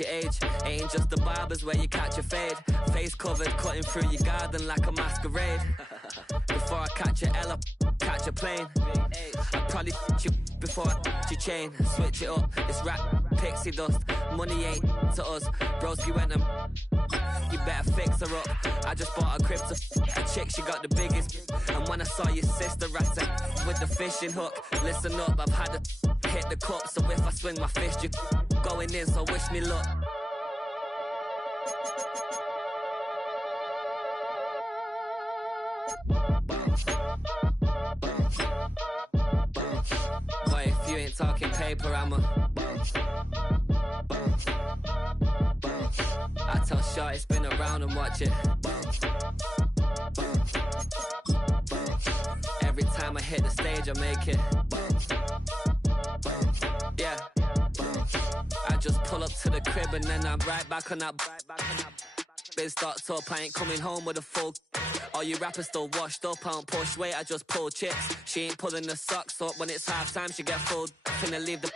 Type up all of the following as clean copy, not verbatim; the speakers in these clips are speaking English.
your age. Ain't just the barbers where you catch a fade. Face covered, cutting through your garden like a masquerade. Before I catch a L up, catch a plane. I'd probably you before I your chain. Switch it up, it's rap, pixie dust. Money ain't to us, broski went and you better fix her up. I just bought a crib to a chick, she got the biggest. And when I saw your sister ratting with the fishing hook, listen up, I've had to hit the cup. So if I swing my fist, you going in, so wish me luck. Boy, if you ain't talking paper, I'm a I tell Shorty spin around and watch it. Every time I hit the stage, I make it. Yeah. I just pull up to the crib and then I'm right back on that. Biz starts up, I ain't coming home with a full. All you rappers still washed up, I don't push weight, I just pull chips. She ain't pulling the socks up, when it's half time she get full. Finna leave the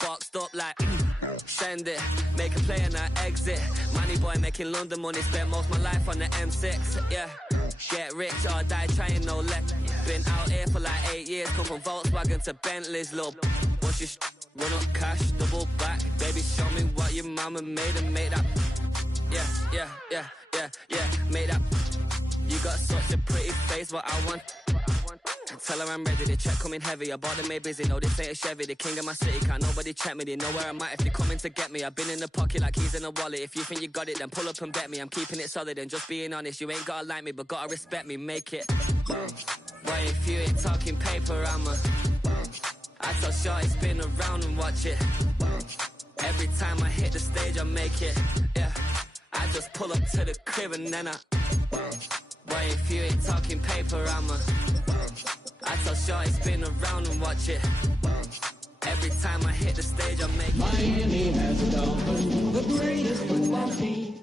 boxed up like send it, make a play and I exit. Money boy making London money, spent most of my life on the M6. Yeah, get rich or die trying, no left. Been out here for like 8 years, come from Volkswagen to Bentley's, little. What's your run up cash, double back. Baby, show me what your mama made and make that. Yeah, made that. You got such a pretty face, what I want. Tell her I'm ready, the check coming heavy. I bought them made busy, no this ain't a Chevy. The king of my city, can't nobody check me. They know where I'm at if they coming to get me. I've been in the pocket like keys in a wallet. If you think you got it, then pull up and bet me. I'm keeping it solid and just being honest. You ain't gotta like me, but gotta respect me, make it. Boy, if you ain't talking paper, I'm a I tell Shorty spin around and watch it. Every time I hit the stage, I make it. Yeah, I just pull up to the crib and then I boy, if you ain't talking paper, I'm a I tell Shorty spin around and watch it. Every time I hit the stage, I make it. Miami has it all, the greatest football team.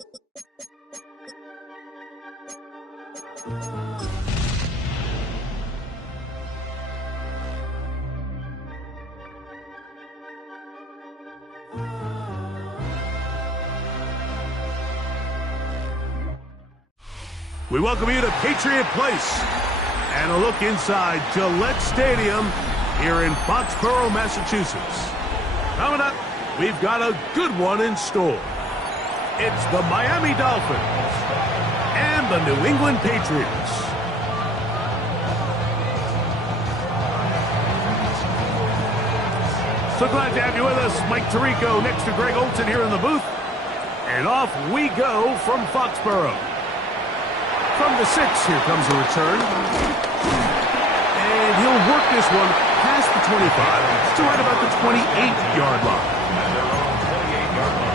We welcome you to Patriot Place and a look inside Gillette Stadium here in Foxborough, Massachusetts. Coming up, we've got a good one in store. It's the Miami Dolphins and the New England Patriots. So glad to have you with us. Mike Tirico next to Greg Olson here in the booth. And off we go from Foxborough. From the 6, here comes a return. And he'll work this one past the 25 to right about the 28-yard line. At their own 28-yard line.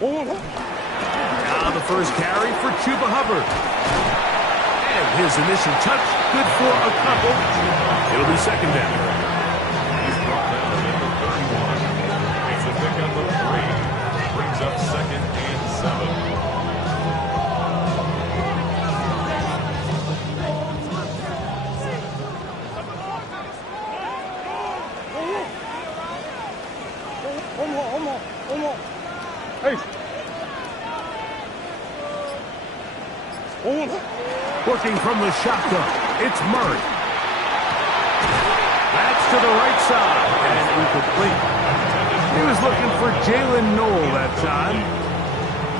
Now the first carry for Chuba Hubbard. And his initial touch, good for a couple. It'll be second down. He's brought down at number 31. It's a pickup of 3. Brings up second and 7. Working from the shotgun, it's Murray. That's to the right side, and incomplete. He was looking for Jalen Noel that time,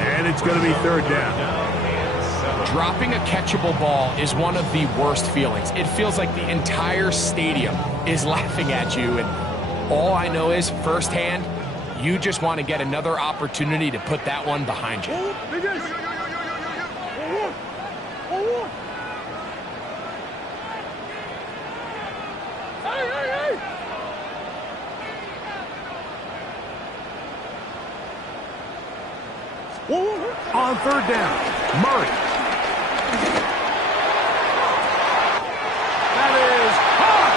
and it's going to be third down. Dropping a catchable ball is one of the worst feelings. It feels like the entire stadium is laughing at you, and all I know is firsthand, you just want to get another opportunity to put that one behind you. On third down, Murray. That is hot!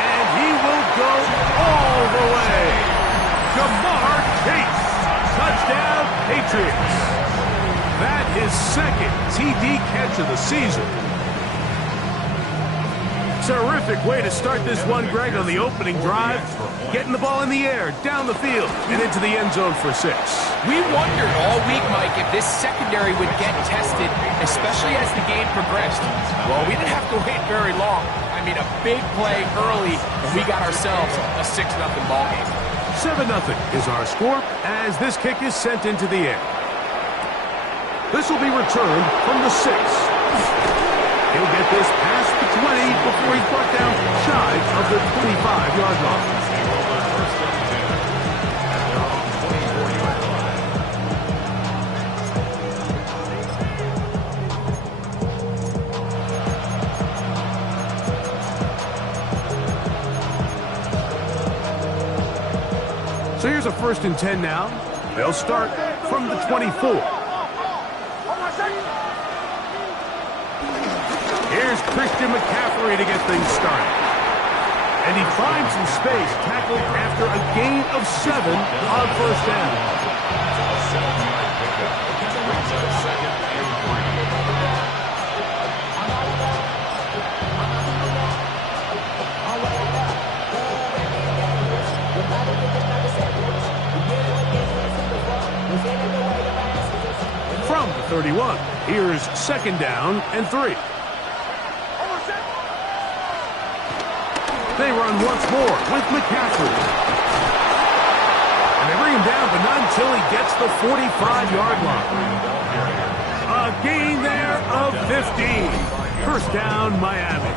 And he will go all the way. Jamar Chase. Touchdown, Patriots. That is second TD catch of the season. Terrific way to start this one, Greg, on the opening drive. Getting the ball in the air, down the field, and into the end zone for 6. We wondered all week, Mike, if this secondary would get tested, especially as the game progressed. Well, we didn't have to wait very long. I mean, a big play early, and we got ourselves a 6-0 ball game. 7-0 is our score as this kick is sent into the air. This will be returned from the 6. He'll get this past the 20 before he's brought down shy of the 25-yard line. So here's a 1st and 10 now. They'll start from the 24. Here's Christian McCaffrey to get things started. And he finds some space, tackled after a gain of 7 on 1st down. From the 31, here's 2nd down and 3. They run once more with McCaffrey. And they bring him down, but not until he gets the 45-yard line. A gain there of 15. 1st down, Miami.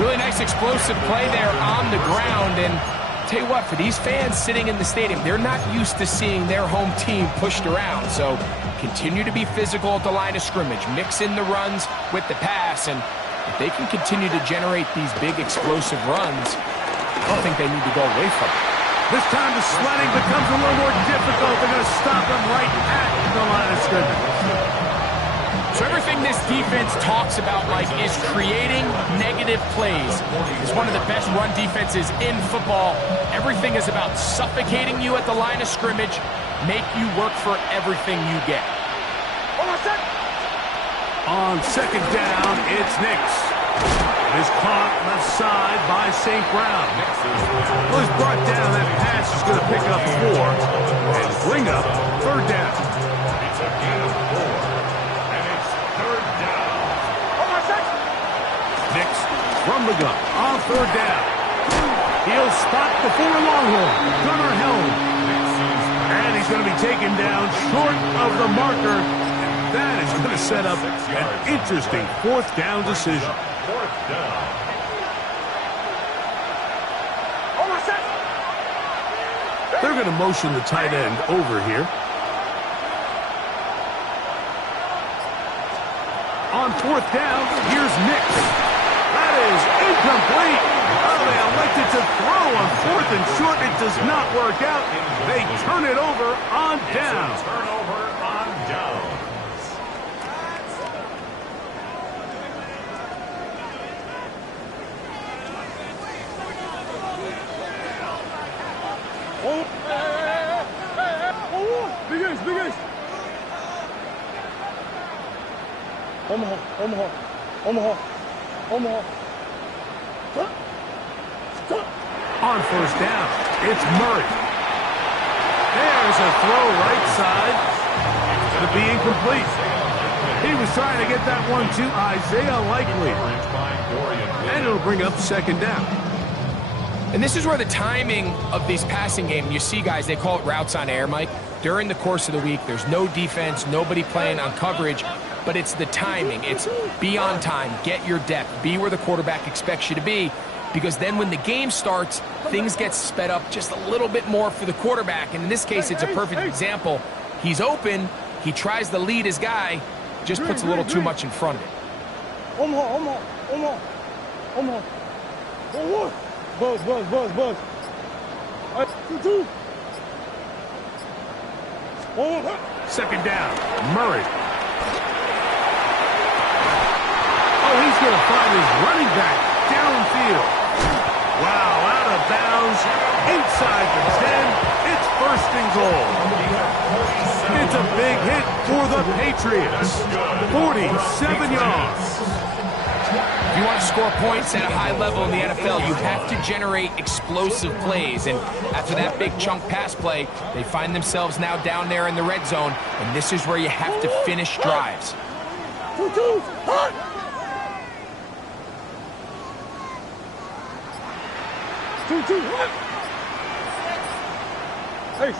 Really nice explosive play there on the ground. And tell you what, for these fans sitting in the stadium, they're not used to seeing their home team pushed around. So continue to be physical at the line of scrimmage. Mix in the runs with the pass, and if they can continue to generate these big explosive runs, I don't think they need to go away from it. This time the sledding becomes a little more difficult. They're going to stop them right at the line of scrimmage. So everything this defense talks about, Mike, is creating negative plays. It's one of the best run defenses in football. Everything is about suffocating you at the line of scrimmage, make you work for everything you get. On 2nd down, it's Nix. It is caught left side by St. Brown. Well, he's brought down. That pass is going to pick up 4 and bring up 3rd down. It's a gain of 4, and it's 3rd down. Nix from the gun on 3rd down. He'll spot the former Longhorn, Gunnar Helm. And he's going to be taken down short of the marker. That is going to set up an interesting 4th down decision. 4th down. They're going to motion the tight end over here. On 4th down, here's Nix. That is incomplete. Oh, they elected to throw on 4th and short. It does not work out. They turn it over on down. Turnover on down. On 1st down, it's Murray. There's a throw right side. It's going to be incomplete. He was trying to get that one to Isaiah Likely. And it'll bring up 2nd down. And this is where the timing of these passing games, you see guys, they call it routes on air, Mike. During the course of the week, there's no defense, nobody playing on coverage, but it's the timing. It's be on time, get your depth, be where the quarterback expects you to be, because then when the game starts, things get sped up just a little bit more for the quarterback. And in this case, it's a perfect example. He's open, he tries to lead his guy, just puts a little too much in front of it. Buzz. Second down, Murray. Oh, he's going to find his running back downfield. Wow, out of bounds, inside the 10. It's first and goal. It's a big hit for the Patriots. 47 yards. If you want to score points at a high level in the NFL, you have to generate explosive plays. And after that big chunk pass play, they find themselves now down there in the red zone. And this is where you have to finish drives. 2-2, hot! 2-2, hot! Hey!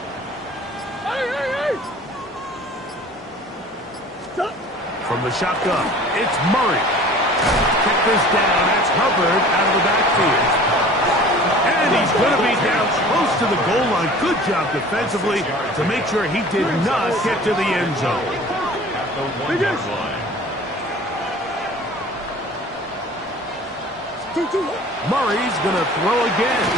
Stop! From the shotgun, it's Murray. Check this down. That's Hubbard out of the backfield. And he's going to be down close to the goal line. Good job defensively to make sure he did not get to the end zone. Murray's going to throw again.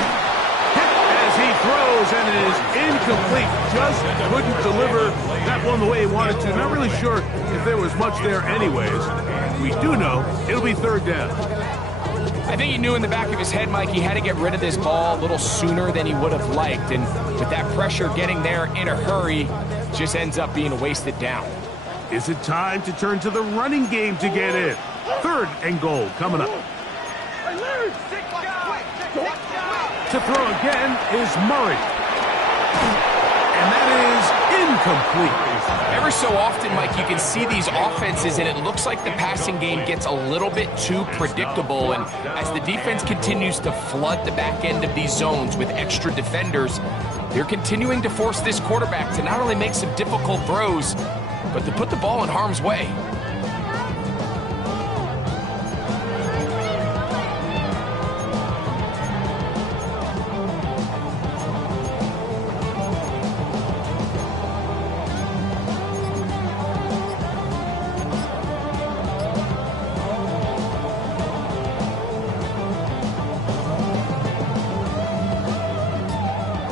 Hit as he throws, and it is incomplete. Just couldn't deliver that one the way he wanted to. Not really sure if there was much there anyways. We do know it'll be third down. I think he knew in the back of his head, Mike, he had to get rid of this ball a little sooner than he would have liked. And with that pressure getting there in a hurry, just ends up being a wasted down. Is it time to turn to the running game to get in? Third and goal coming up. To throw again is Murray. And that is incomplete. Ever so often, Mike, you can see these offenses, and it looks like the passing game gets a little bit too predictable. And as the defense continues to flood the back end of these zones with extra defenders, they're continuing to force this quarterback to not only make some difficult throws, but to put the ball in harm's way.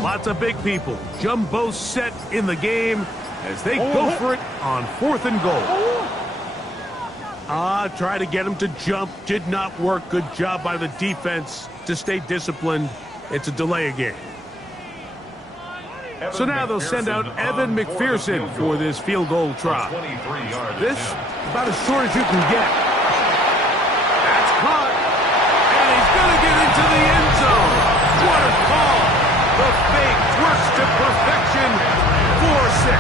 Lots of big people. Jumbo set in the game as they go for it on fourth and goal. Try to get him to jump. Did not work. Good job by the defense to stay disciplined. It's a delay game. So now they'll send out Evan McPherson for this field goal try. This, about as short as you can get. That's caught. And he's going to get into the end zone. What a call. The fake works to perfection. 4-6.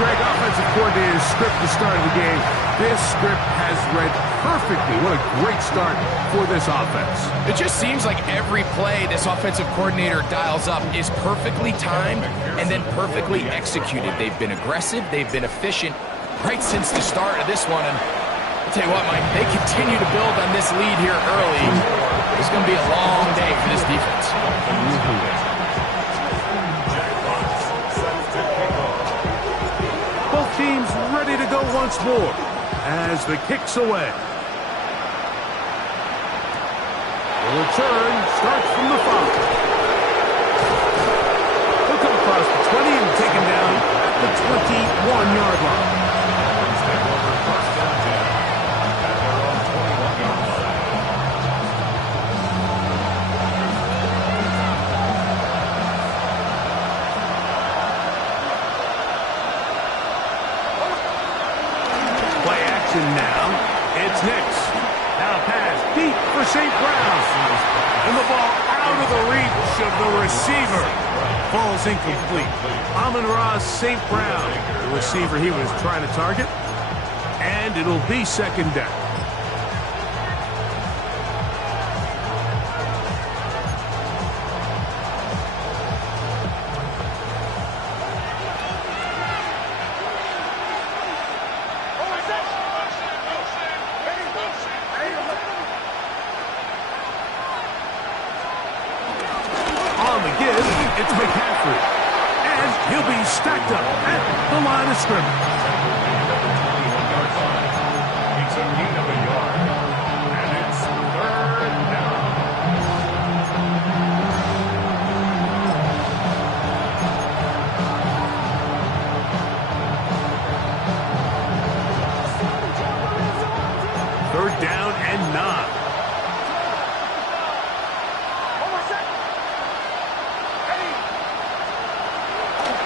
Greg, offensive coordinator's script the start of the game. This script has read perfectly. What a great start for this offense. It just seems like every play this offensive coordinator dials up is perfectly timed and then perfectly executed. They've been aggressive. They've been efficient right since the start of this one. And I'll tell you what, Mike, they continue to build on this lead here early. It's going to be a long day for this defense. Both teams ready to go once more as the kick's away. The return starts from the 5. He'll come across the 20 and taken down at the 21-yard line. Now, it's Nix. Now pass deep for St. Brown. And the ball out of the reach of the receiver. Falls incomplete. Amon-Ra St. Brown, the receiver he was trying to target. And it'll be second down. It's McCaffrey, and he'll be stacked up at the line of scrimmage. He's a gain of a yard, and it's third down.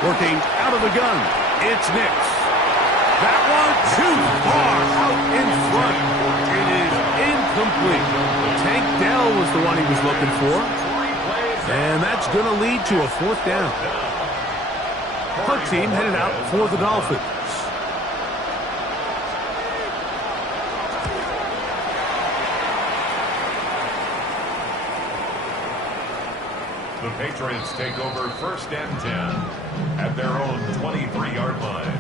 Working out of the gun, it's Nix. That one too far out in front. It is incomplete. Tank Dell was the one he was looking for. And that's going to lead to a 4th down. Punt team headed out for the Dolphins. The Patriots take over 1st and 10 at their own 23-yard line.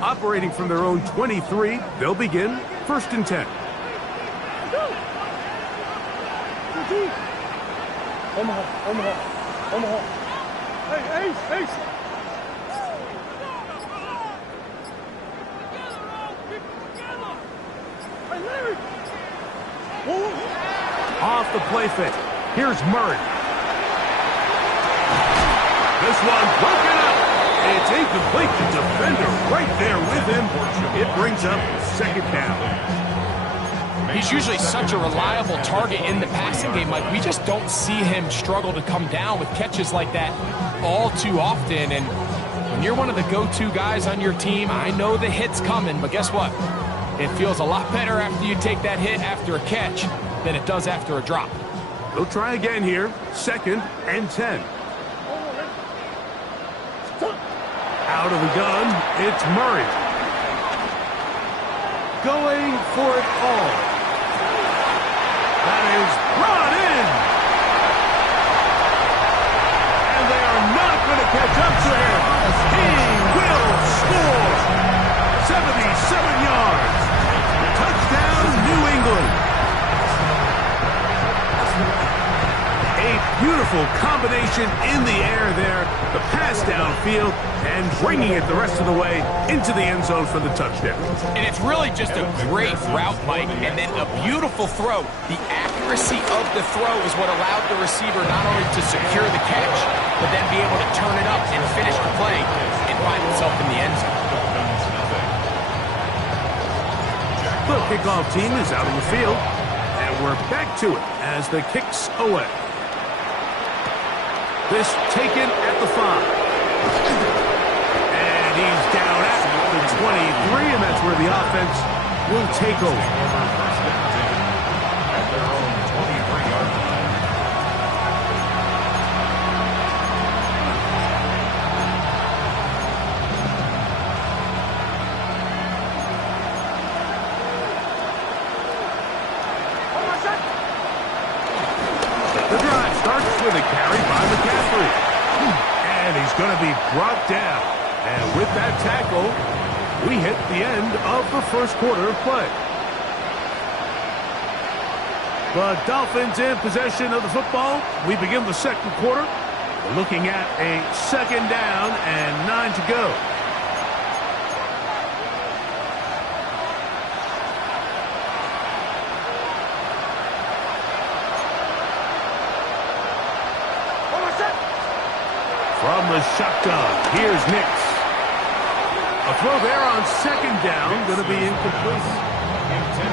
Operating from their own 23, they'll begin 1st and 10. Omaha. Hey, Ace. Hey, Larry. Off the play fake. Here's Murray. This one broken up. It's incomplete. The defender right there with him. It brings up 2nd down. He's usually such a reliable target in the passing game. Like, we just don't see him struggle to come down with catches like that all too often. And when you're one of the go-to guys on your team, I know the hit's coming, but guess what? It feels a lot better after you take that hit after a catch than it does after a drop. They'll try again here. 2nd and 10. Out of the gun, it's Murray. Going for it all. That is brought in. And they are not going to catch up to him. He will score. 77 yards. Touchdown, New England. A beautiful combination in the air there. The pass downfield and bringing it the rest of the way into the end zone for the touchdown. And it's really just a great route, Mike, and then a beautiful throw. The accuracy of the throw is what allowed the receiver not only to secure the catch, but then be able to turn it up and finish the play and find himself in the end zone. The kickoff team is out on the field, and we're back to it as the kick's away. This taken at the 5. And he's down at the 23, and that's where the offense will take over. At their own 23-yard line. The drive starts with a carry by McCaffrey. And he's going to be brought down. And with that tackle, we hit the end of the 1st quarter of play. The Dolphins in possession of the football. We begin the 2nd quarter. We're looking at a 2nd down and 9 to go. From the shotgun, here's Nix. A throw there on 2nd down, going to be incomplete.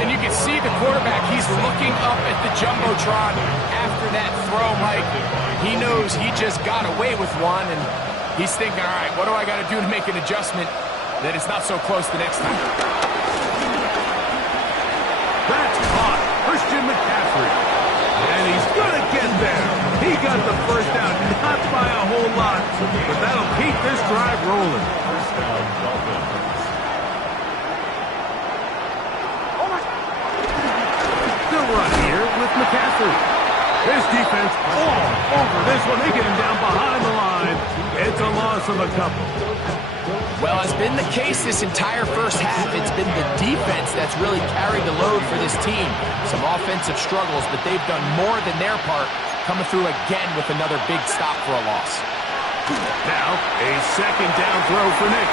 And you can see the quarterback, he's looking up at the Jumbotron after that throw, Mike. He knows he just got away with one, and he's thinking, all right, what do I got to do to make an adjustment that it's not so close the next time? That's caught. Christian McCaffrey. And he's going to get there. He got the 1st down, not by a whole lot, but that'll keep this drive rolling. 1st down, Dolphins. The run here with McCaffrey. This defense all over this one. They get him down behind the line. It's a loss of a couple. Well, as been the case this entire 1st half, it's been the defense that's really carried the load for this team. Some offensive struggles, but they've done more than their part, coming through again with another big stop for a loss. Now, a 2nd down throw for Nix.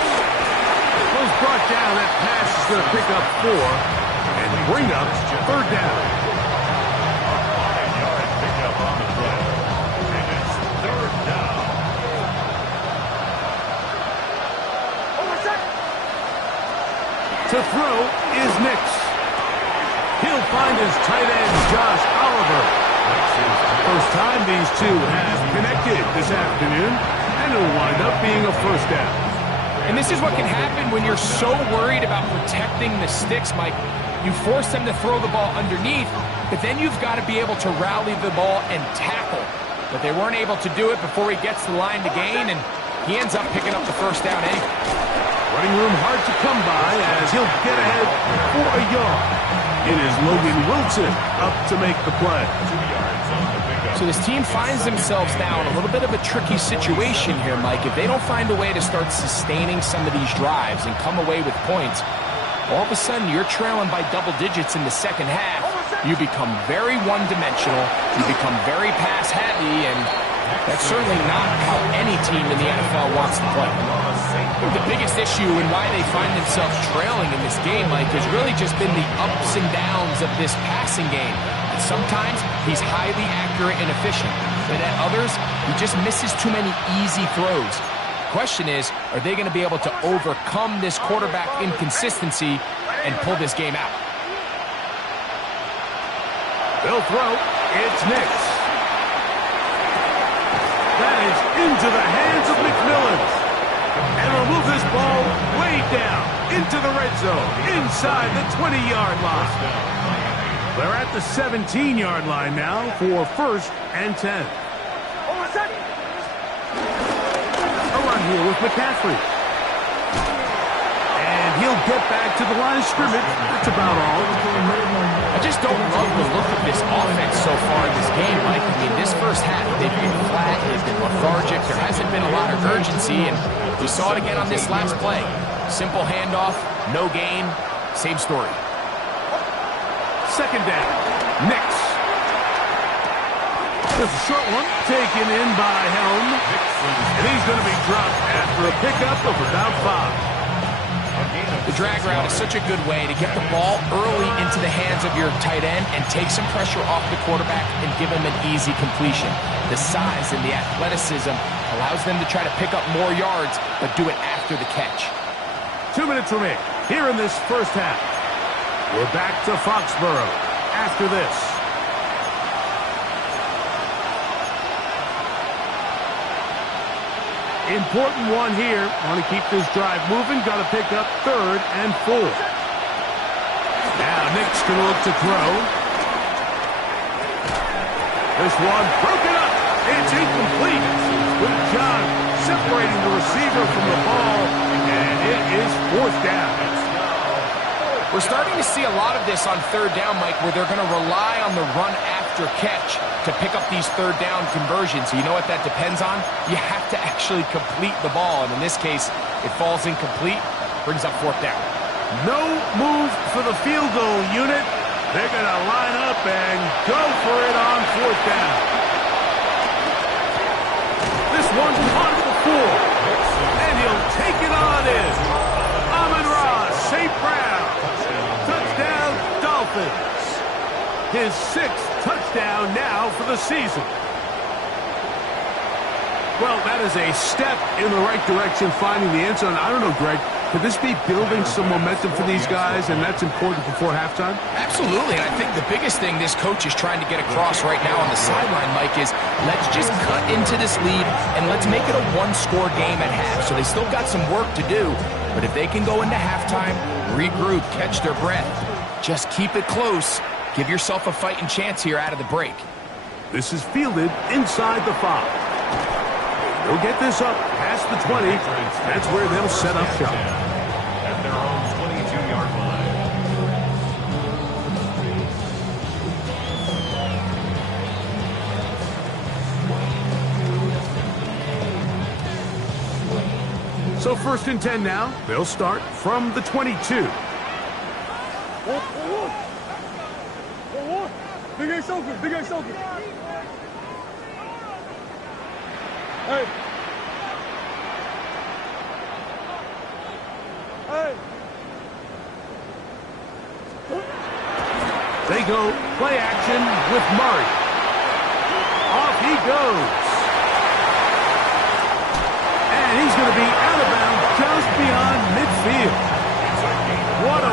Was brought down. That pass is going to pick up 4 and bring up 3rd down. To throw is Nix. He'll find his tight end, Josh Oliver. First time these two have connected this afternoon, and it'll wind up being a first down. And this is what can happen when you're so worried about protecting the sticks, Mike. You force them to throw the ball underneath, but then you've got to be able to rally the ball and tackle. But they weren't able to do it before he gets the line to gain, and he ends up picking up the first down anyway. Running room hard to come by as he'll get ahead for a yard. It is Logan Wilson up to make the play. So this team finds themselves now in a little bit of a tricky situation here, Mike. If they don't find a way to start sustaining some of these drives and come away with points, all of a sudden you're trailing by double digits in the second half. You become very one-dimensional. You become very pass-heavy, and that's certainly not how any team in the NFL wants to play. The biggest issue and why they find themselves trailing in this game, Mike, has really just been the ups and downs of this passing game. And sometimes he's highly accurate and efficient, but at others, he just misses too many easy throws. The question is, are they going to be able to overcome this quarterback inconsistency and pull this game out? They'll throw. It's Nix. That is into the hands of McMillan. And will move this ball way down into the red zone, inside the 20-yard line. They're at the 17-yard line now for 1st and 10. A run here with McCaffrey. And he'll get back to the line of scrimmage. That's about all. I just don't love the look of this offense so far in this game, Mike. I mean, this first half, they've been flat, they've been lethargic, there hasn't been a lot of urgency, and we saw it again on this last play. Simple handoff, no gain, same story. Second down, Nix. There's a short one taken in by Helm, and he's going to be dropped after a pickup of about 5. The drag route is such a good way to get the ball early into the hands of your tight end and take some pressure off the quarterback and give him an easy completion. The size and the athleticism allows them to try to pick up more yards, but do it after the catch. 2 minutes remaining here in this first half. We're back to Foxborough after this. Important one here. Want to keep this drive moving. Got to pick up 3rd and 4. Now Nix can look to throw. This one broken up. It's incomplete. Good job separating the receiver from the ball, and it is 4th down. We're starting to see a lot of this on 3rd down, Mike, where they're going to rely on the run after catch to pick up these 3rd down conversions. You know what that depends on? You have to actually complete the ball, and in this case, it falls incomplete, brings up 4th down. No move for the field goal unit. They're going to line up and go for it on 4th down. This one's on the 4, and he'll take it on in. Amon-Ra St. Brown. Touchdown, Dolphins. His 6th touchdown now for the season. Well, that is a step in the right direction, finding the end zone. I don't know, Greg, could this be building some momentum for these guys, and that's important before halftime? Absolutely, and I think the biggest thing this coach is trying to get across right now on the sideline, Mike, is let's just cut into this lead, and let's make it a one-score game at half. So they still got some work to do, but if they can go into halftime, regroup, catch their breath, just keep it close, give yourself a fighting chance here out of the break. This is fielded inside the 5. They'll get this up past the 20. That's where they'll set up shop. At their own 22-yard line. So 1st and 10 now. They'll start from the 22. Big Ace open. Big Ace open. Hey. Hey. They go play action with Murray. Off he goes. And he's going to be out of bounds just beyond midfield. What a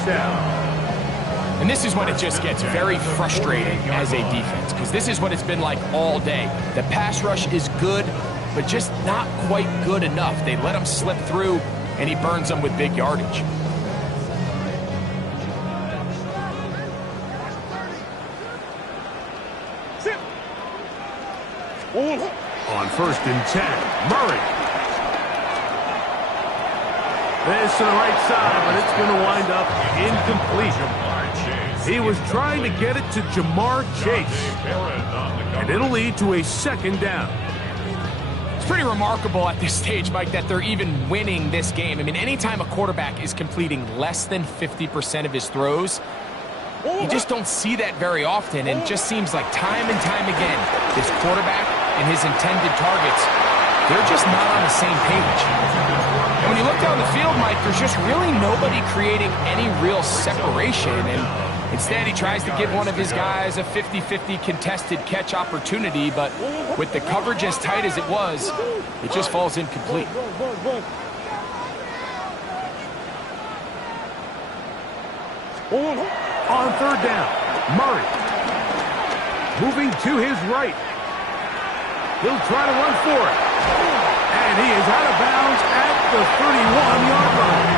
first down. And this is when it just gets very frustrating as a defense, because this is what it's been like all day. The pass rush is good, but just not quite good enough. They let him slip through, and he burns them with big yardage. On 1st and 10, Murray. This to the right side, but it's going to wind up incomplete. He was trying to get it to Jamar Chase, and it'll lead to a 2nd down. It's pretty remarkable at this stage, Mike, that they're even winning this game. I mean, anytime a quarterback is completing less than 50% of his throws, you just don't see that very often, and it just seems like time and time again, this quarterback and his intended targets, they're just not on the same page. And when you look down the field, Mike, there's just really nobody creating any real separation, and instead he tries to give one of his guys a 50-50 contested catch opportunity, but with the coverage as tight as it was, it just falls incomplete. On 3rd down, Murray. Moving to his right. He'll try to run for it. And he is out of bounds at the 31-yard line.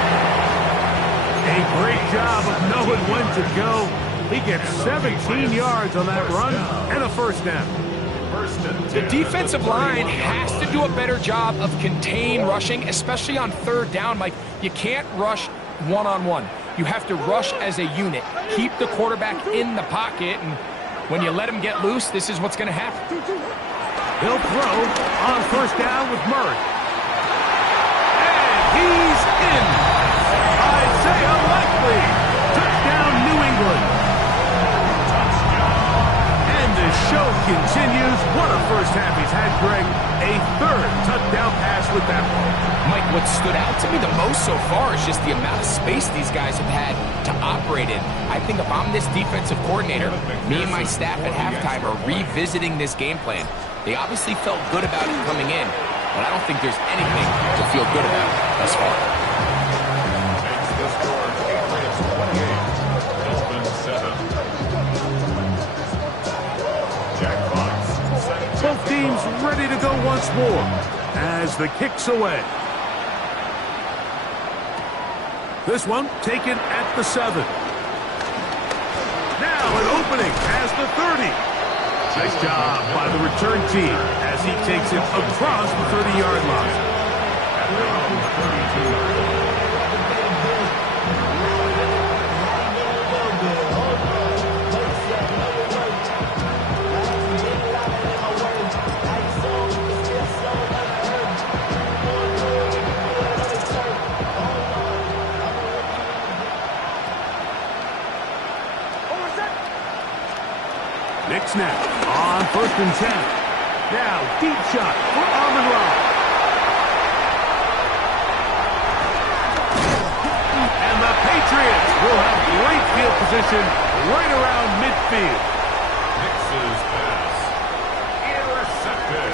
A great job of knowing when to go. He gets 17 yards on that run and a 1st down. The defensive line has to do a better job of contain rushing, especially on 3rd down. Mike, you can't rush one-on-one. You have to rush as a unit. Keep the quarterback in the pocket, and when you let him get loose, this is what's going to happen. He'll throw on 1st down with Murray. And he's in. Isaiah Likely. Touchdown, New England. And the show continues. What a first half he's had, Greg. A 3rd touchdown pass with that ball. Mike, what stood out to me the most so far is just the amount of space these guys have had to operate in. I think if I'm this defensive coordinator, me and my staff at halftime are revisiting this game plan. They obviously felt good about it coming in, but I don't think there's anything to feel good about thus far. Both teams ready to go once more as the kick's away. This one taken at the 7. Now an opening past the 30. Nice job by the return team as he takes it across the 30-yard line. Nick snap on 1st and 10. Now deep shot for Amon-Ra. And the Patriots will have great field position right around midfield. Nix's pass. Intercepted.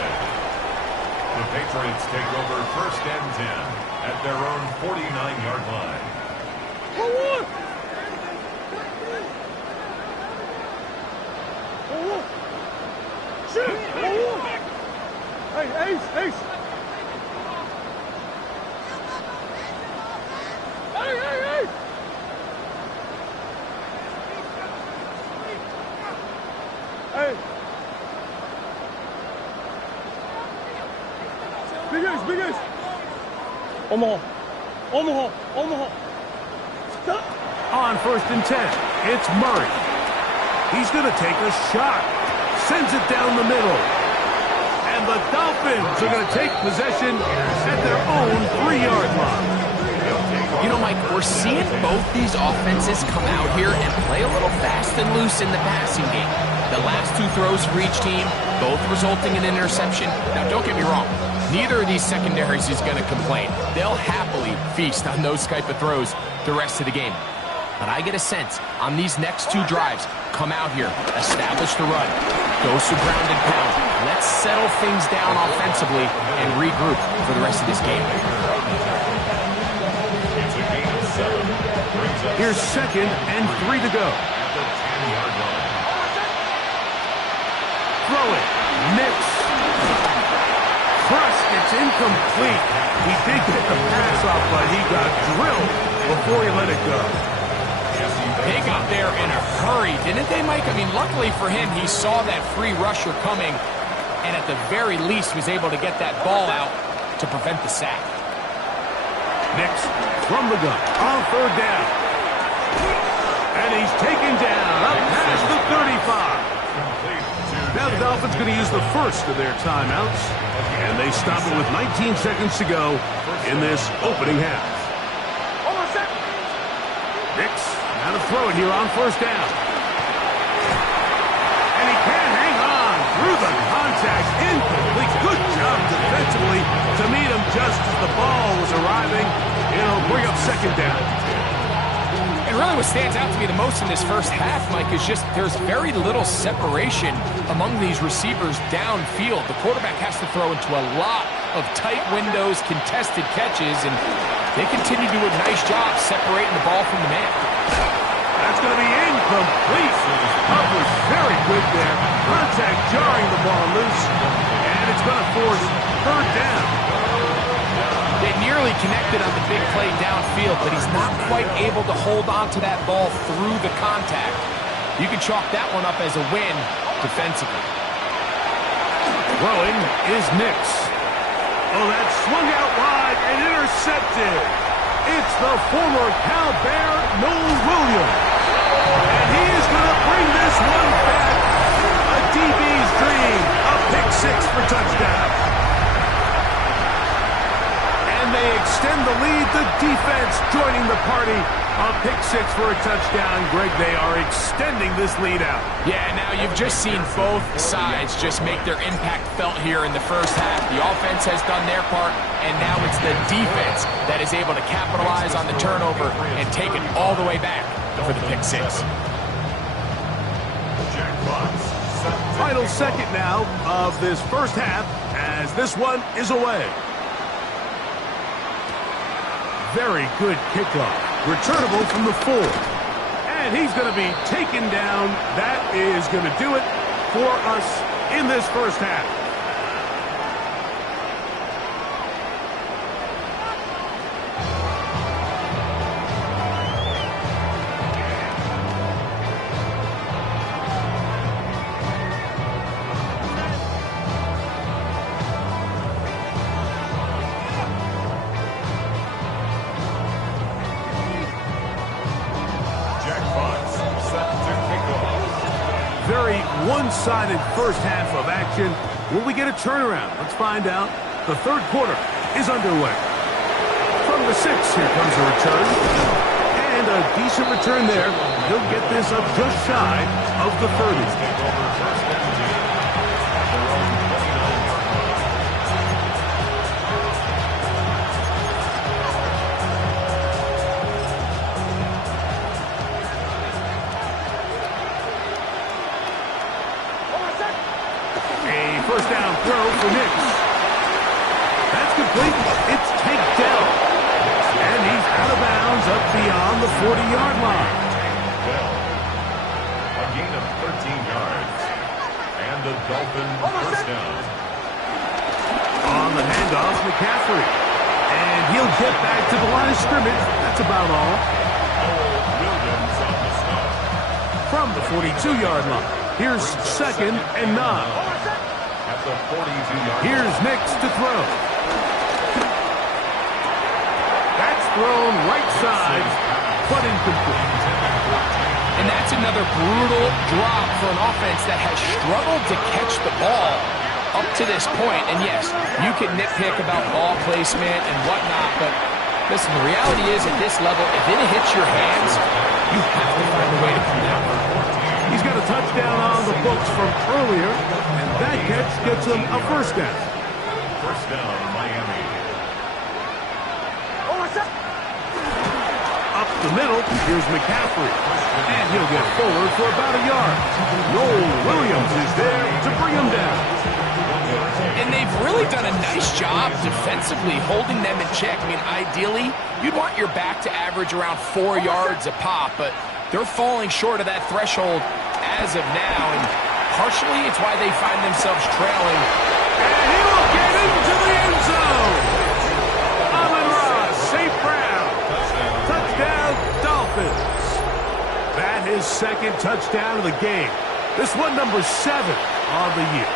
The Patriots take over 1st and 10 at their own 49-yard line. Hey, Ace! Hey! Hey! Big Ace! Omaha! On 1st and 10, it's Murray. He's going to take a shot. Sends it down the middle. And the Dolphins are going to take possession at their own 3-yard line. You know, Mike, we're seeing both these offenses come out here and play a little fast and loose in the passing game. The last 2 throws for each team, both resulting in an interception. Now, don't get me wrong. Neither of these secondaries is going to complain. They'll happily feast on those type of throws the rest of the game. But I get a sense on these next 2 drives, come out here, establish the run, go some ground and pound. Let's settle things down offensively and regroup for the rest of this game. It's a gain of 7. Brings Here's 2nd and 3 to go. At the 10-yard line. Throw it. Mix. Crushed. It's incomplete. He did get the pass off, but he got drilled before he let it go. They got there in a hurry, didn't they, Mike? I mean, luckily for him, he saw that free rusher coming, and at the very least was able to get that ball out to prevent the sack. Nix from the gun on 3rd down. And he's taken down up past the 35. Now the Dolphins going to use the first of their timeouts, and they stop it with 19 seconds to go in this opening half. Nix now to throw it here on 1st down. And he can't hang on through the contact. Incomplete. Good job defensively to meet him just as the ball was arriving. It'll bring up 2nd down. And really what stands out to me the most in this first half, Mike, is just there's very little separation among these receivers downfield. The quarterback has to throw into a lot of tight windows, contested catches, and they continue to do a nice job separating the ball from the man. That's going to be incomplete. Huff was very good there. Contact jarring the ball loose, and it's going to force 3rd down. They nearly connected on the big play downfield, but he's not quite able to hold on to that ball through the contact. You can chalk that one up as a win defensively. Throwing is Nix. Oh, that swung out wide and intercepted. It's the former Cal Bear, Noel Williams. And he is going to bring this one back. A DB's dream. A pick 6 for touchdown. And they extend the lead. The defense joining the party. A pick 6 for a touchdown. Greg, they are extending this lead out. Yeah, now you've just seen both sides just make their impact felt here in the first half. The offense has done their part, and now it's the defense that is able to capitalize on the turnover and take it all the way back for the pick 6. Final second now of this first half as this one is away. Very good kickoff. Returnable from the 4. And he's going to be taken down. That is going to do it for us in this first half. Very one-sided first half of action. Will we get a turnaround? Let's find out. The 3rd quarter is underway. From the 6, here comes a return. And a decent return there. He'll get this up just shy of the 30. First down throw for Nix. That's complete. It's taken down. And he's out of bounds up beyond the 40-yard line. A gain of 13 yards. And the Dolphin first down. On the handoff, McCaffrey. And he'll get back to the line of scrimmage. That's about all. Williams on the stop. From the 42-yard line. Here's 2nd and 9. Here's Nix to throw. That's thrown right side, but incomplete. And that's another brutal drop for an offense that has struggled to catch the ball up to this point. And yes, you can nitpick about ball placement and whatnot, but listen, the reality is at this level, if it hits your hands, you have to find a way to come down. He's got a touchdown on the books from earlier, and that catch gets him a first down. First down, Miami. Up the middle, here's McCaffrey. And he'll get forward for about a yard. Noel Williams is there to bring him down. And they've really done a nice job defensively holding them in check. I mean, ideally, you'd want your back to average around 4 yards a pop, but they're falling short of that threshold as of now, and partially it's why they find themselves trailing. And he will get into the end zone. Amon-Ra, St. Brown. Touchdown, Dolphins. That is second touchdown of the game. This one number 7 on the year.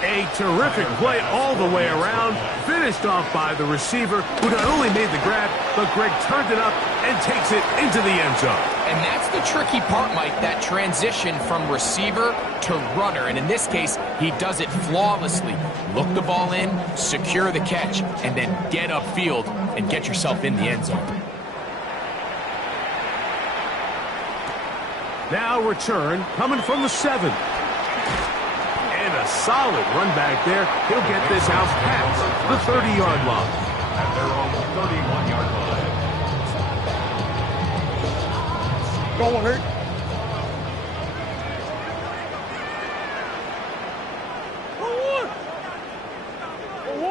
A terrific play all the way around, finished off by the receiver, who not only made the grab, but Greg turned it up and takes it into the end zone. And that's the tricky part, Mike, that transition from receiver to runner. And in this case, he does it flawlessly. Look the ball in, secure the catch, and then get upfield and get yourself in the end zone. Now return coming from the 7. And a solid run back there. He'll get this out past the 30-yard line. At their own 31-yard line. Go on, hurt. Go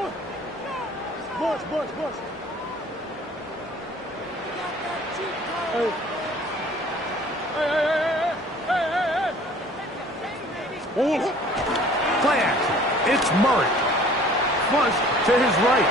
on. Bush. Hey. Hey. Play action. It's Murray. Flush to his right.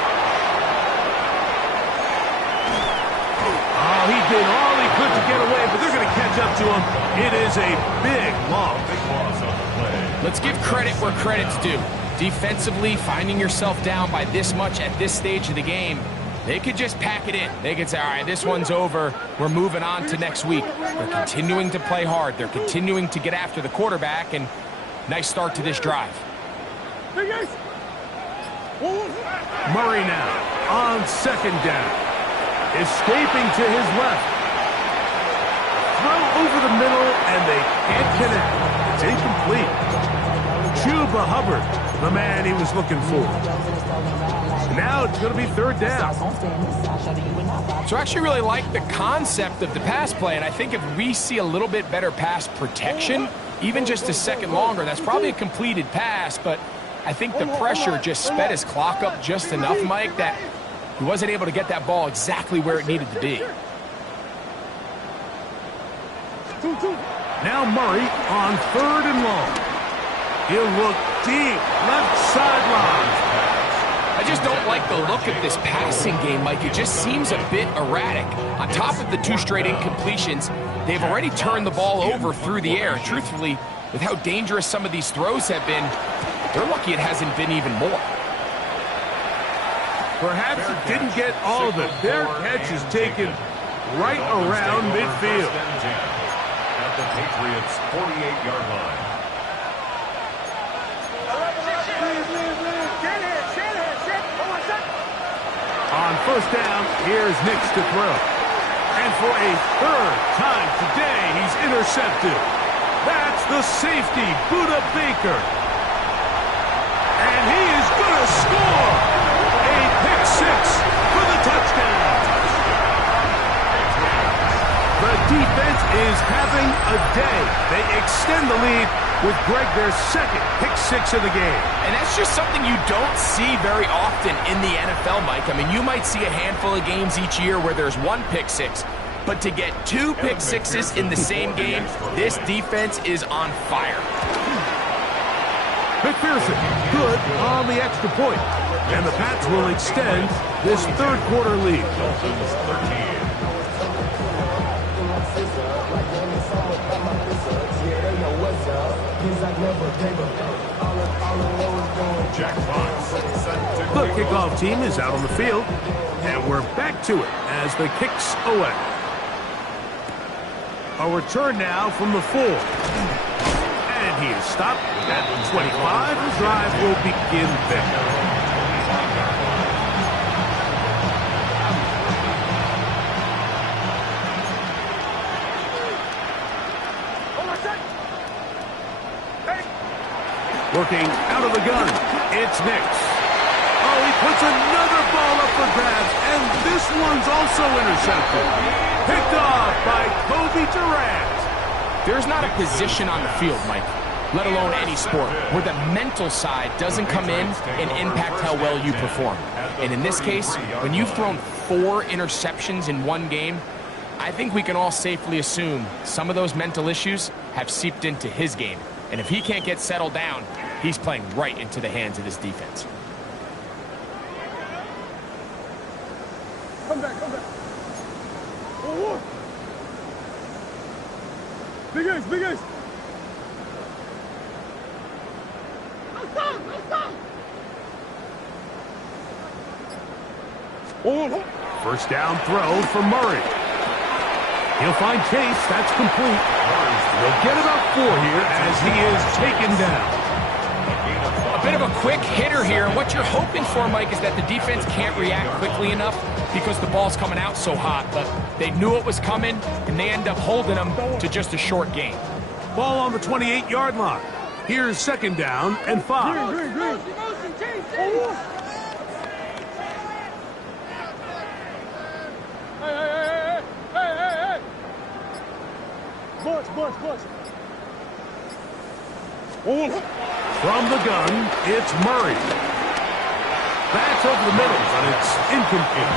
Oh, he did all he could to get away, but they're going to catch up to him. It is a big loss. Big loss on the play. Let's give credit where credit's due. Defensively, finding yourself down by this much at this stage of the game, they could just pack it in. They could say, all right, this one's over. We're moving on to next week. They're continuing to play hard. They're continuing to get after the quarterback, and nice start to this drive. Murray now on second down. Escaping to his left. Throw over the middle, and they can't connect. It's incomplete. Chuba Hubbard, the man he was looking for. Now it's going to be third down. So I actually really like the concept of the pass play, and I think if we see a little bit better pass protection, even just a second longer, that's probably a completed pass, but I think the pressure just sped his clock up just enough, Mike, that he wasn't able to get that ball exactly where it needed to be. Now Murray on third and long. He'll look deep, left sideline. I just don't like the look of this passing game, Mike. It just seems a bit erratic. On top of the 2 straight incompletions, they've already turned the ball over through the air. And truthfully, with how dangerous some of these throws have been, they're lucky it hasn't been even more. Perhaps it didn't get all of it. Their catch is taken right around midfield. At the Patriots' 48-yard line. On first down, here's Nix to throw. And for a third time today, he's intercepted. That's the safety, Budda Baker. And he is going to score. A pick 6 for the touchdown. The defense is having a day. They extend the lead with Greg their second pick 6 of the game. And that's just something you don't see very often in the NFL, Mike. I mean, you might see a handful of games each year where there's 1 pick 6, but to get 2 pick 6s in the same game, this defense is on fire. McPherson, good on the extra point. And the Pats will extend this third quarter lead. Dolphins 13. Jack Fox set to The kickoff team is out on the field, and we're back to it as the kicks away. A return now from the 4. And he is stopped at the 25. The drive will begin there. Working out of the gun, it's Nix. Oh, he puts another ball up for grabs, and this one's also intercepted. Picked off by Kobe Durant. There's not a position on the field, Mike, let alone any sport, where the mental side doesn't come in and impact how well you perform. And in this case, when you've thrown 4 interceptions in one game, I think we can all safely assume some of those mental issues have seeped into his game. And if he can't get settled down, he's playing right into the hands of this defense. Come back, come back. Oh, big ace, big ace. Oh, First down throw for Murray. He'll find Chase. That's complete. He'll get about 4 here as he is taken down. A bit of a quick hitter here. What you're hoping for, Mike, is that the defense can't react quickly enough because the ball's coming out so hot. But they knew it was coming, and they end up holding them to just a short gain. Ball on the 28-yard line. Here's second down and 5. green, green. Hey. Bunch. From the gun, it's Murray. That's over the middle, but it's incomplete.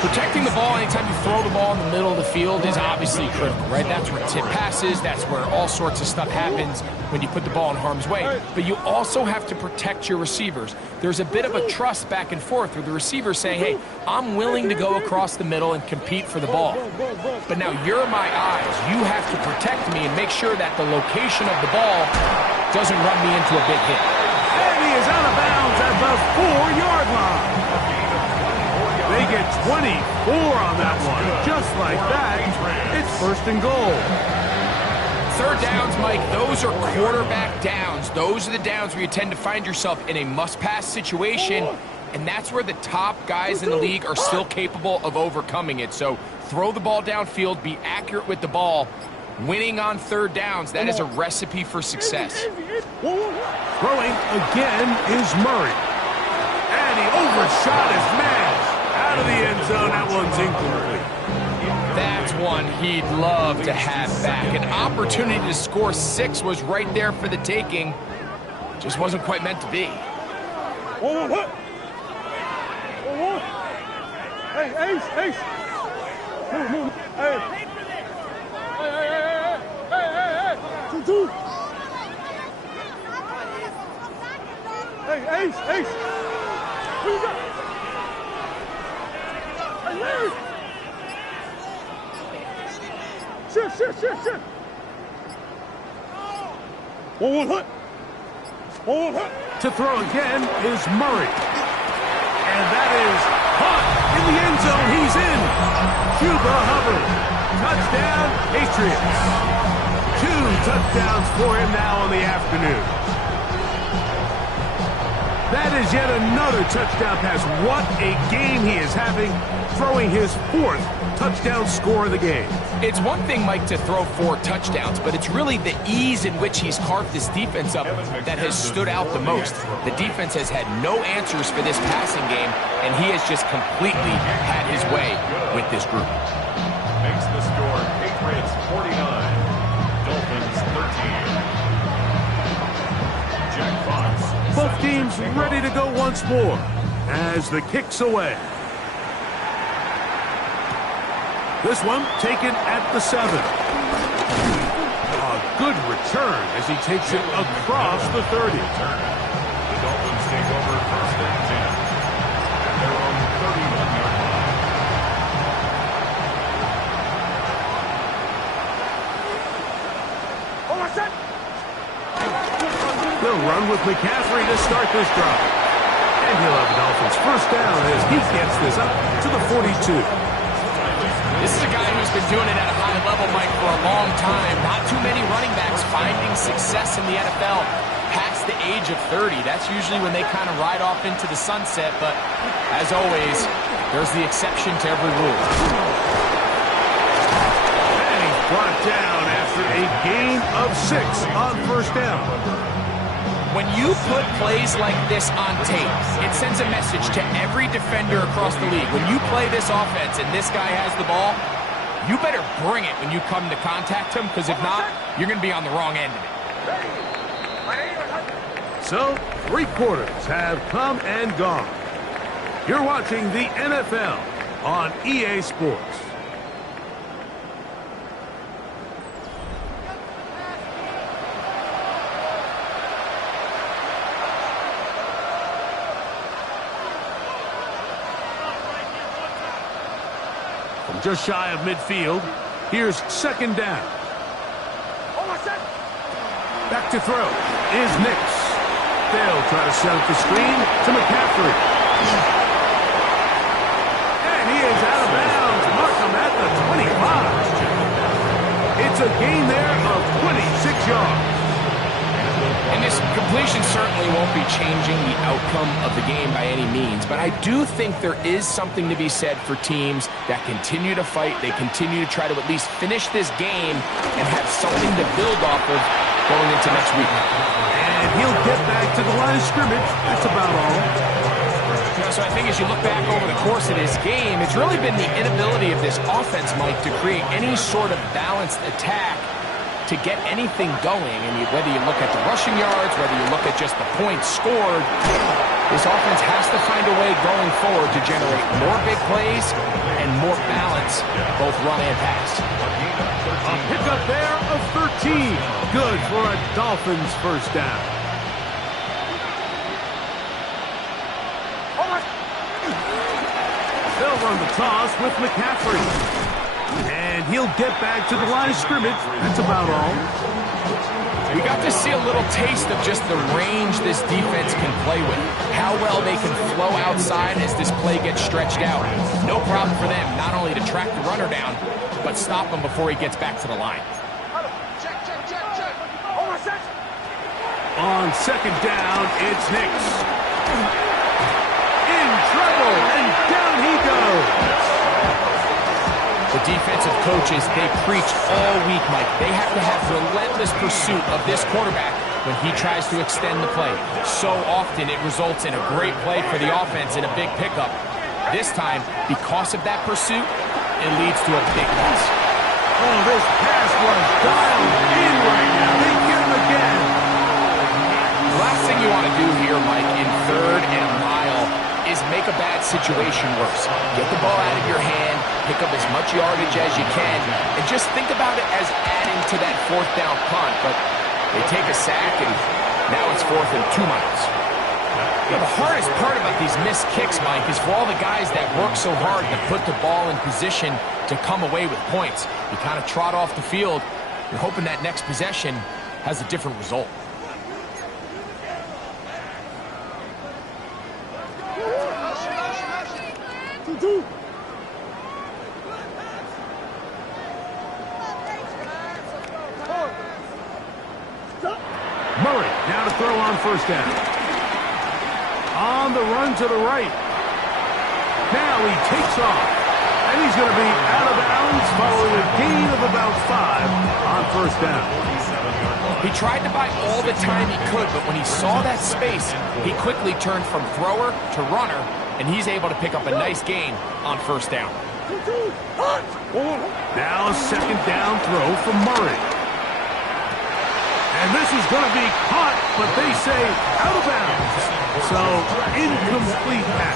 Protecting the ball anytime you throw the ball in the middle of the field is obviously critical, right? That's where tip passes, that's where all sorts of stuff happens when you put the ball in harm's way. But you also have to protect your receivers. There's a bit of a trust back and forth where the receiver's saying, hey, I'm willing to go across the middle and compete for the ball. But now you're my eyes. You have to protect me and make sure that the location of the ball doesn't run me into a big hit. And he is out of bounds at the 4-yard line. They get 24 on that one. Just like that, it's first and goal. Third downs, Mike, those are quarterback downs. Those are the downs where you tend to find yourself in a must-pass situation, and that's where the top guys in the league are still capable of overcoming it. So throw the ball downfield, be accurate with the ball. Winning on third downs, that is a recipe for success. Throwing again is Murray. And he overshot his man. Out of the end zone, that one's incomplete. That's one he'd love to have back. An opportunity to score 6 was right there for the taking. Just wasn't quite meant to be. Hey, Ace. Move. Hey. 2-2. Hey, Ace. Who you got? Shift. To throw again is Murray. And that is caught in the end zone. He's in. Cuba Hubbard. Touchdown, Patriots. 2 touchdowns for him now on the afternoon. That is yet another touchdown pass. What a game he is having, throwing his 4th touchdown score of the game. It's one thing, Mike, to throw 4 touchdowns, but it's really the ease in which he's carved this defense up that has stood out the most. The defense has had no answers for this passing game, and he has just completely had his way with this group. Makes the score Patriots 49, Dolphins 13. Jack Fox. Both teams ready to go once more as the kick's away. This one taken at the 7. A good return as he takes it across the 30. The Dolphins take over first and 10 at their own 31-yard line. They'll run with McCaffrey to start this drive. And he'll have the Dolphins first down as he gets this up to the 42. This is a guy who's been doing it at a high level, Mike, for a long time. Not too many running backs finding success in the NFL past the age of 30. That's usually when they kind of ride off into the sunset, but as always, there's the exception to every rule. And he's brought down after a gain of 6 on first down. When you put plays like this on tape, it sends a message to every defender across the league. When you play this offense and this guy has the ball, you better bring it when you come to contact him, because if not, you're going to be on the wrong end of it. So, 3 quarters have come and gone. You're watching the NFL on EA Sports. From just shy of midfield, here's 2nd down. Back to throw is Nix. They'll try to set up the screen to McCaffrey. And he is out of bounds. Mark him at the 25. It's a gain there of 26 yards. And this completion certainly won't be changing the outcome of the game by any means, but I do think there is something to be said for teams that continue to fight. They continue to try to at least finish this game and have something to build off of going into next week. And he'll get back to the line of scrimmage. That's about all. So I think as you look back over the course of this game, it's really been the inability of this offense, Mike, to create any sort of balanced attack to get anything going. And whether you look at the rushing yards, whether you look at just the points scored, this offense has to find a way going forward to generate more big plays and more balance, both run and pass. A pickup there of 13. Good for a Dolphins 1st down. They'll run the toss with McCaffrey. And he'll get back to the line of scrimmage. That's about all. We got to see a little taste of just the range this defense can play with. How well they can flow outside as this play gets stretched out. No problem for them not only to track the runner down, but stop him before he gets back to the line. On 2nd down, it's Nix. In trouble, and down he goes. The defensive coaches, they preach all week, Mike. They have to have relentless pursuit of this quarterback when he tries to extend the play. So often it results in a great play for the offense and a big pickup. This time, because of that pursuit, it leads to a big loss. Oh, this pass was dialed in right now. They get him again. The last thing you want to do here, Mike, in 3rd and a mile is make a bad situation worse. Get the ball out of your hand, pick up as much yardage as you can, and just think about it as adding to that 4th down punt. But they take a sack, and now it's 4th and 2 miles. You know, the hardest part about these missed kicks, Mike, is for all the guys that work so hard to put the ball in position to come away with points. You kind of trot off the field, you're hoping that next possession has a different result. Murray now to throw on 1st down. On the run to the right. Now he takes off. And he's going to be out of bounds following a gain of about 5 on 1st down. He tried to buy all the time he could, but when he saw that space, he quickly turned from thrower to runner, and he's able to pick up a nice gain on 1st down. Now a 2nd down throw from Murray. And this is going to be caught, but they say out of bounds. So, incomplete pass.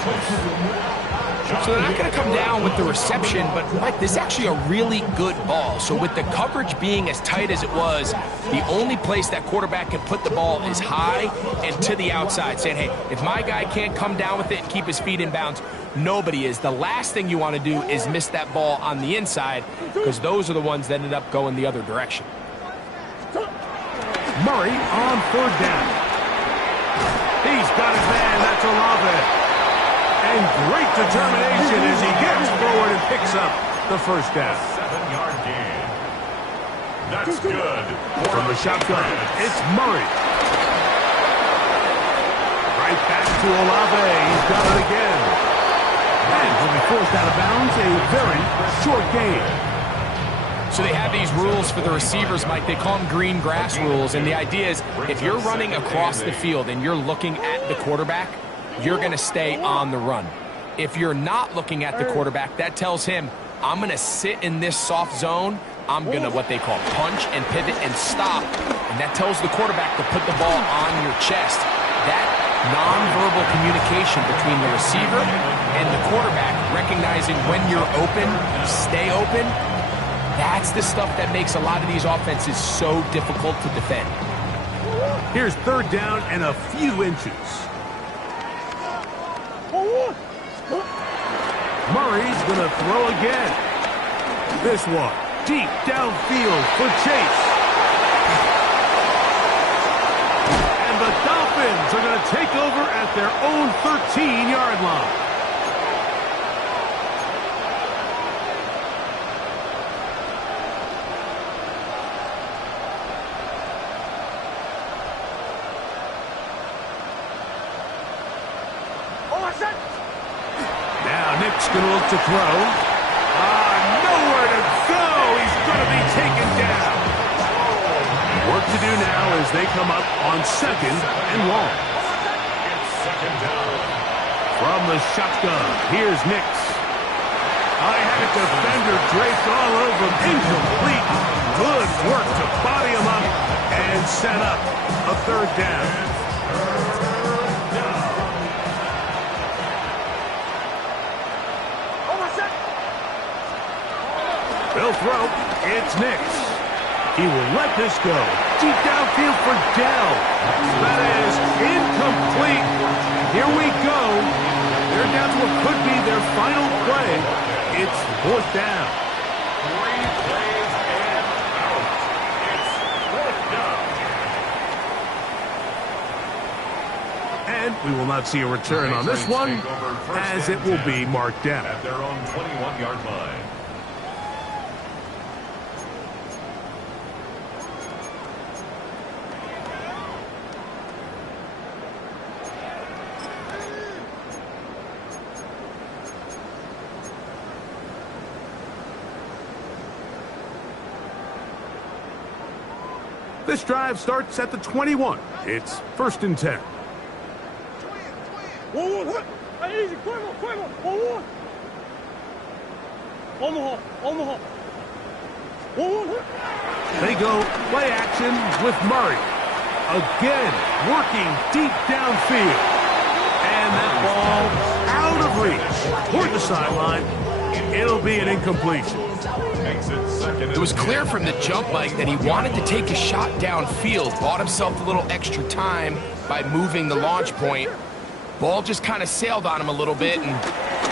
So they're not going to come down with the reception, but Mike, this is actually a really good ball. So with the coverage being as tight as it was, the only place that quarterback can put the ball is high and to the outside, saying, hey, if my guy can't come down with it and keep his feet in bounds, nobody is. The last thing you want to do is miss that ball on the inside, because those are the ones that ended up going the other direction. Murray on 3rd down. He's got his man. That's Olave. And great determination as he gets forward and picks up the 1st down. 7-yard gain. That's good. From the shotgun, it's Murray. Right back to Olave. He's got it again. And he'll be forced out of bounds. A very short gain. So they have these rules for the receivers, Mike. They call them green grass rules. And the idea is if you're running across the field and you're looking at the quarterback, you're going to stay on the run. If you're not looking at the quarterback, that tells him, I'm going to sit in this soft zone I'm going to what they call punch and pivot and stop. And that tells the quarterback to put the ball on your chest. That nonverbal communication between the receiver and the quarterback, recognizing when you're open, stay open, that's the stuff that makes a lot of these offenses so difficult to defend. Here's third down and a few inches. Murray's going to throw again. This one, deep downfield for Chase. And the Dolphins are going to take over at their own 13-yard line. Now Nick's going to look to throw. Nowhere to go. He's going to be taken down. Work to do now as they come up on second and long. Second down. From the shotgun, here's Nix. I had a defender draped all over him. Incomplete. Good work to body him up and set up a third down. They'll throw. It's Nix. He will let this go. Deep downfield for Dell. That is incomplete. Here we go. They're down to what could be their final play. It's fourth down. 3 plays and out. It's fourth down. And we will not see a return on this one, as it will be marked down. At their own 21-yard line. This drive starts at the 21. It's first and 10. Hey, easy, quick one. Omaha. They go play action with Murray. Again, working deep downfield. And that ball out of reach toward the sideline. It'll be an incompletion. It was clear from the jump, Mike, that he wanted to take a shot downfield, bought himself a little extra time by moving the launch point. Ball just kind of sailed on him a little bit and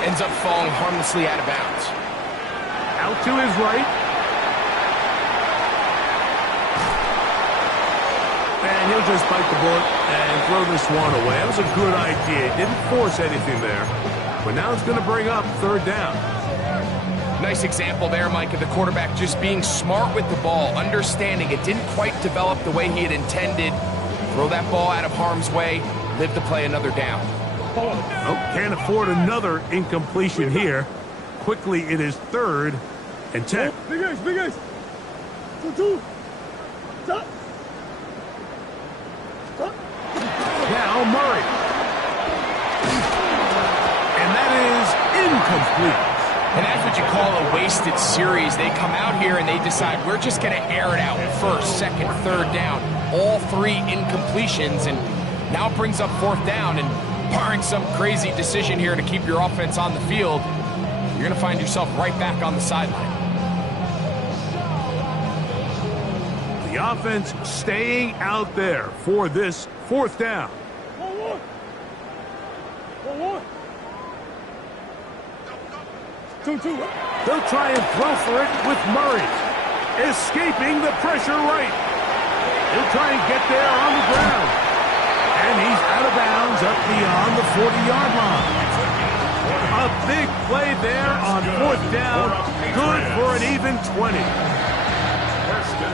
ends up falling harmlessly out of bounds. Out to his right. And he'll just bite the bullet and throw this one away. That was a good idea. Didn't force anything there. But now it's going to bring up third down. Nice example there, Mike, of the quarterback just being smart with the ball, understanding it didn't quite develop the way he had intended. Throw that ball out of harm's way, live to play another down. Oh, can't afford another incompletion here. Quickly, it is third and 10. Big ace. 2. Stop. Now Murray. And that is incomplete. And that's what you call a wasted series. They come out here and they decide, we're just going to air it out first, second, third down. All 3 incompletions, and now it brings up fourth down. And barring some crazy decision here to keep your offense on the field, you're going to find yourself right back on the sideline. The offense staying out there for this fourth down. 2. They'll try and throw for it with Murray. Escaping the pressure right. He'll try and get there on the ground. And he's out of bounds up beyond the 40-yard line. A big play there on fourth down. Good for an even 20.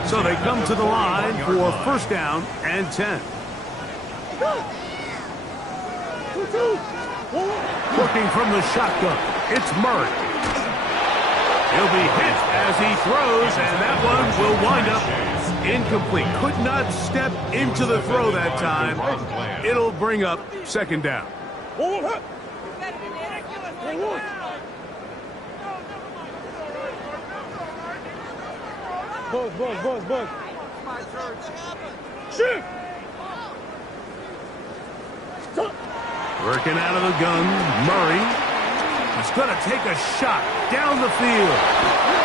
So they come to the line for first down and 10. Working from the shotgun, it's Murray. He'll be hit as he throws, and that one will wind up incomplete. Could not step into the throw that time. It'll bring up second down. Buzz. Shift. Working out of the gun, Murray. He's going to take a shot down the field.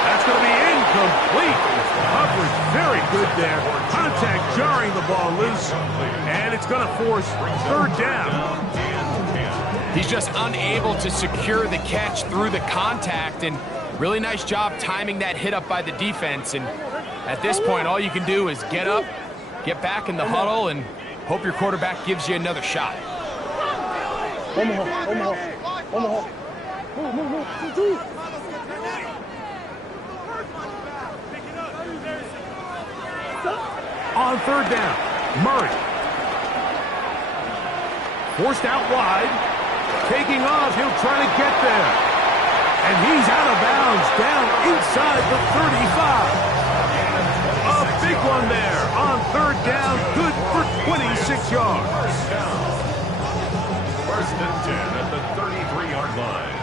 That's going to be incomplete. Coverage very good there. Contact jarring the ball loose. And it's going to force third down. He's just unable to secure the catch through the contact, and really nice job timing that hit up by the defense. And at this point, all you can do is get up, get back in the huddle, and hope your quarterback gives you another shot. Omaha. Move. 2. On third down, Murray. Forced out wide. Taking off, he'll try to get there. And he's out of bounds, down inside the 35. A big one there on third down, good for 26 yards. First and 10 at the 33-yard line.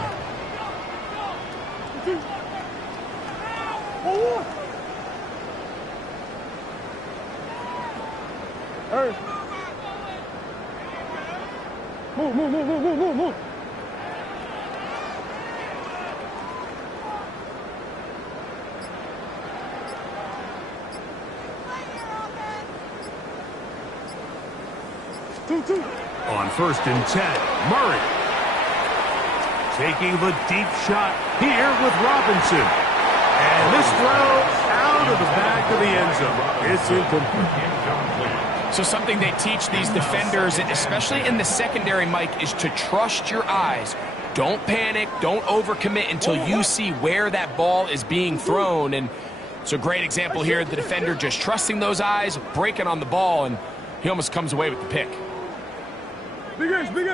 Hey. Move. 2. On first and 10, Murray. Taking the deep shot here with Robinson. And this throw out of the back of the end zone. It's incomplete. So something they teach these defenders, especially in the secondary, Mike, is to trust your eyes. Don't panic, don't overcommit until you see where that ball is being thrown. And it's a great example here, the defender just trusting those eyes, breaking on the ball, and he almost comes away with the pick. Big ace. Pick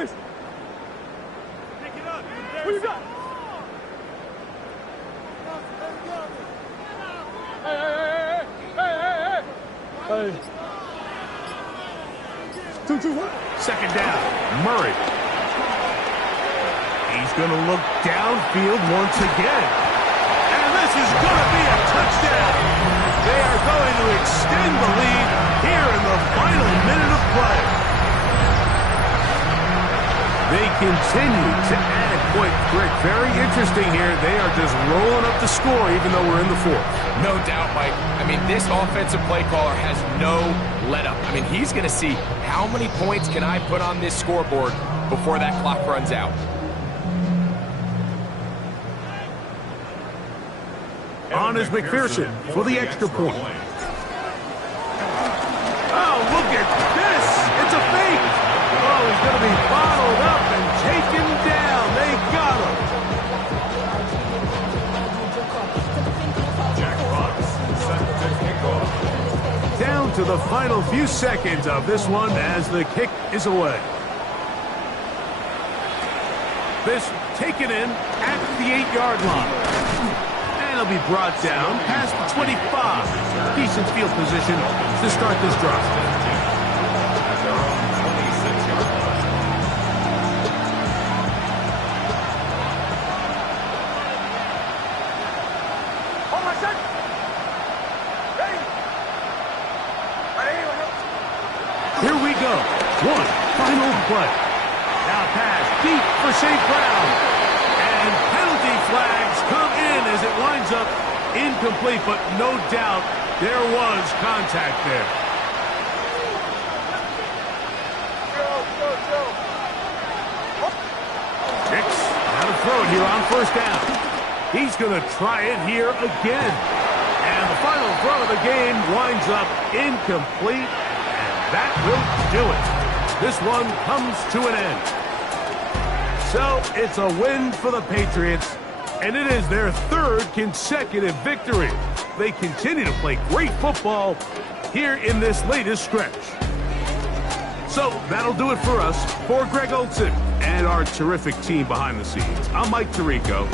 it up. What you got? Hey. 2, 1. Second down, Murray. He's going to look downfield once again. And this is going to be a touchdown. They are going to extend the lead here in the final minute of play. They continue to add points. Rick, very interesting here. They are just rolling up the score even though we're in the fourth. No doubt, Mike. I mean, this offensive play caller has no let-up. I mean, he's going to see how many points can I put on this scoreboard before that clock runs out. On is McPherson for the extra point. Oh, look at this. It's a fake. Oh, he's going to be bottled up and taken down. They got him. Jack Fox set to kick off. Down to the final few seconds of this one as the kick is away. This taken in at the 8-yard line. And it'll be brought down past the 25. Decent field position to start this drive. Here we go. One final play. Now pass deep for St. Brown. And penalty flags come in as it winds up incomplete, but no doubt there was contact there. Hicks out of throw it here on first down. He's going to try it here again. And the final throw of the game winds up incomplete. That will do it. This one comes to an end. So it's a win for the Patriots, and it is their third consecutive victory. They continue to play great football here in this latest stretch. So that'll do it for us. For Greg Olson and our terrific team behind the scenes, I'm Mike Tirico.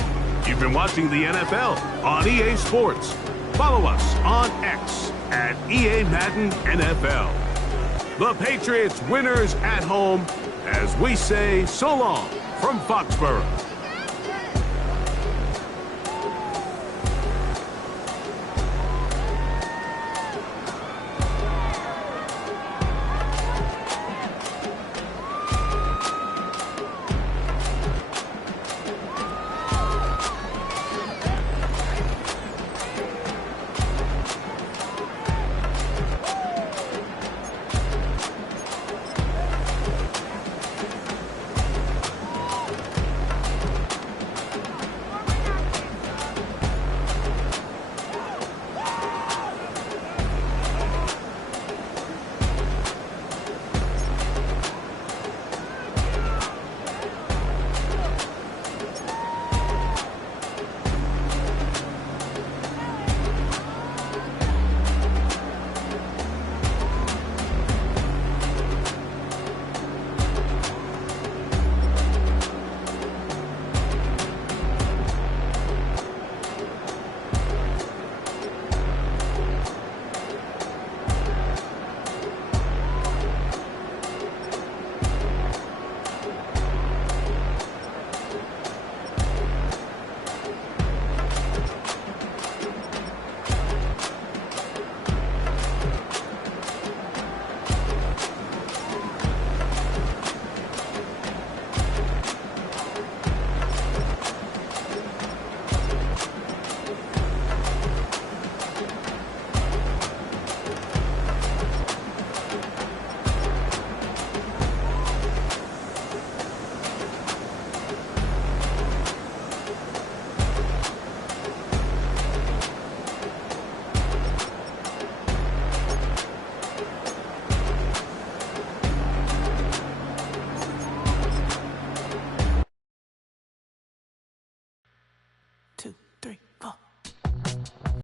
You've been watching the NFL on EA Sports. Follow us on X at EA Madden NFL. The Patriots winners at home as we say so long from Foxborough.